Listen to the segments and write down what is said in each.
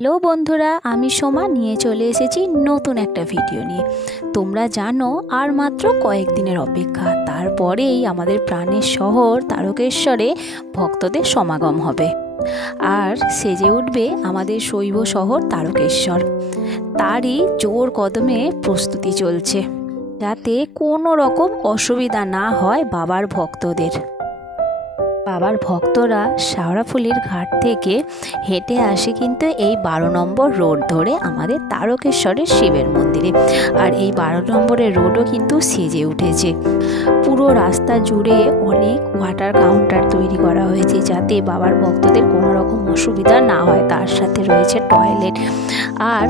Hello বন্ধুরা, আমি সোমা নিয়ে চলে এসেছি নতুন একটা ভিডিও নিয়ে। তোমরা জানো আর মাত্র কয়েকদিনের অপেক্ষা, তারপরেই আমাদের প্রাণের শহর তারকেশ্বরে ভক্তদের সমাগম হবে আর সেজে উঠবে আমাদের শৈব শহর তারকেশ্বর। তারই জোর কদমে প্রস্তুতি চলছে যাতে কোনো রকম অসুবিধা না হয় বাবার ভক্তদের। বাবার ভক্তরা শেওড়াফুলির ঘাট থেকে হেঁটে আসে কিন্তু এই 12 নম্বর রোড ধরে আমাদের তারকেশ্বরের শিবের মন্দিরে। আর এই 12 নম্বরের রোডও কিন্তু সেজে উঠেছে। পুরো রাস্তা জুড়ে অনেক ওয়াটার কাউন্টার তৈরি করা হয়েছে যাতে বাবার ভক্তদের কোনো রকম অসুবিধা না হয়। তার সাথে রয়েছে টয়লেট। আর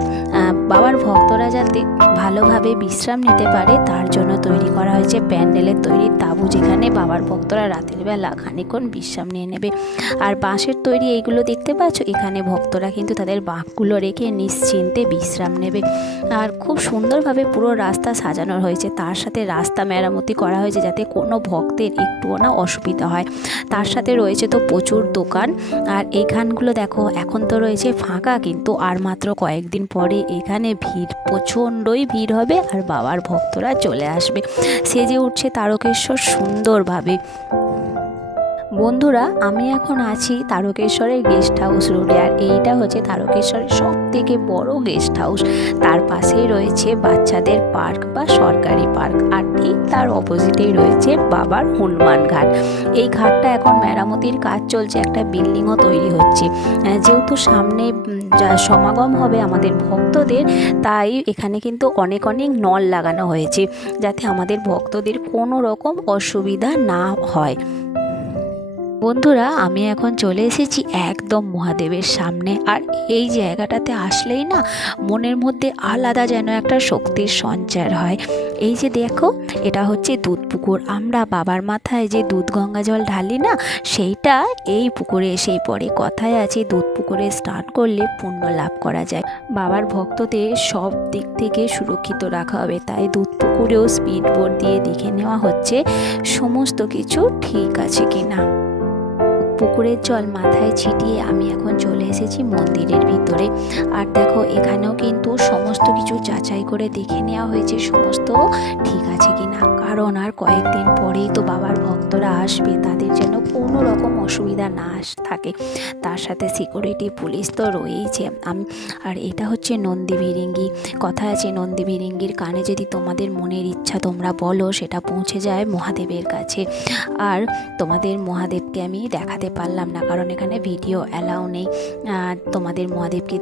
বাবার ভক্তরা যাতে ভালোভাবে বিশ্রাম নিতে পারে তার জন্য তৈরি করা হয়েছে প্যান্ডেলের তৈরি তাঁবু, যেখানে বাবার ভক্তরা রাতের বেলা খানিকক্ষণ বিশ্রাম নিয়ে নেবে। আর বাঁশের তৈরি এইগুলো দেখতে পাচ্ছ, এখানে ভক্তরা কিন্তু তাদের বাঁকগুলো রেখে নিশ্চিন্তে বিশ্রাম নেবে। আর খুব সুন্দরভাবে পুরো রাস্তা সাজানো হয়েছে। তার সাথে রাস্তা মেরামতি করা হয়েছে যাতে কোনো ভক্তের একটুও না অসুবিধা হয়। তার সাথে রয়েছে তো প্রচুর দোকান। আর এইখানগুলো দেখো এখন তো রয়েছে ফাঁকা, কিন্তু আর মাত্র কয়েকদিন পরে এখানে ভিড়, প্রচণ্ডই ভিড় হবে আর বাবার ভক্তরা চলে আসবে। সেজে উঠছে তারকেশ্বর সুন্দরভাবে। বন্ধুরা, আমি এখন আছি তারকেশ্বরের গেস্ট হাউস রোডে, আর এইটা হচ্ছে তারকেশ্বরের সব থেকে বড় গেস্ট হাউস। তার পাশেই রয়েছে বাচ্চাদের পার্ক বা সরকারি পার্ক, আর ঠিক তার অপোজিটেই রয়েছে বাবার হনুমান ঘাট। এই ঘাটটা এখন মেরামতির কাজ চলছে, একটা বিল্ডিংও তৈরি হচ্ছে। যেহেতু সামনে যা সমাগম হবে আমাদের ভক্তদের, তাই এখানে কিন্তু অনেক অনেক নল লাগানো হয়েছে যাতে আমাদের ভক্তদের কোনো রকম অসুবিধা না হয়। বন্ধুরা, আমি এখন চলে এসেছি একদম মহাদেবের সামনে। আর এই জায়গাটাতে আসলেই না মনের মধ্যে আলাদা যেন একটা শক্তির সঞ্চার হয়। এই যে দেখো, এটা হচ্ছে দুধ পুকুর। আমরা বাবার মাথায় যে দুধ গঙ্গা জল ঢালি না, সেইটা এই পুকুরে এসেই পড়ে। কথায় আছে দুধ পুকুরে স্নান করলে পুণ্য লাভ করা যায়। বাবার ভক্তদের সব দিক থেকে সুরক্ষিত রাখা হবে, তাই দুধ পুকুরেও স্পিড বোট দিয়ে দেখে নেওয়া হচ্ছে সমস্ত কিছু ঠিক আছে কিনা। পুকুরের জল মাথায় ছিটিয়ে আমি এখন চলে এসেছি মন্দিরের ভিতরে। আর দেখো, এখানেও কিন্তু সমস্ত কিছু যাচাই করে দেখে নেওয়া হয়েছে সমস্ত ঠিক আছে কিনা, কারণ আর কয়েকদিন পরেই তো বাবার ভক্তরা আসবে, তাদের যেন কোনো রকম অসুবিধা না থাকে। তার সাথে সিকিউরিটি পুলিশ তো রয়েইছে। আর এটা হচ্ছে নন্দী ভিরিঙ্গি। কথা আছে নন্দী ভিরিঙ্গির কানে যদি তোমাদের মনের ইচ্ছা তোমরা বলো, সেটা পৌঁছে যায় মহাদেবের কাছে। আর তোমাদের মহাদেবকে আমি দেখাতে পারলাম না, কারণ এখানে ভিডিও অ্যালাউ নেই। তোমাদের মহাদেবকে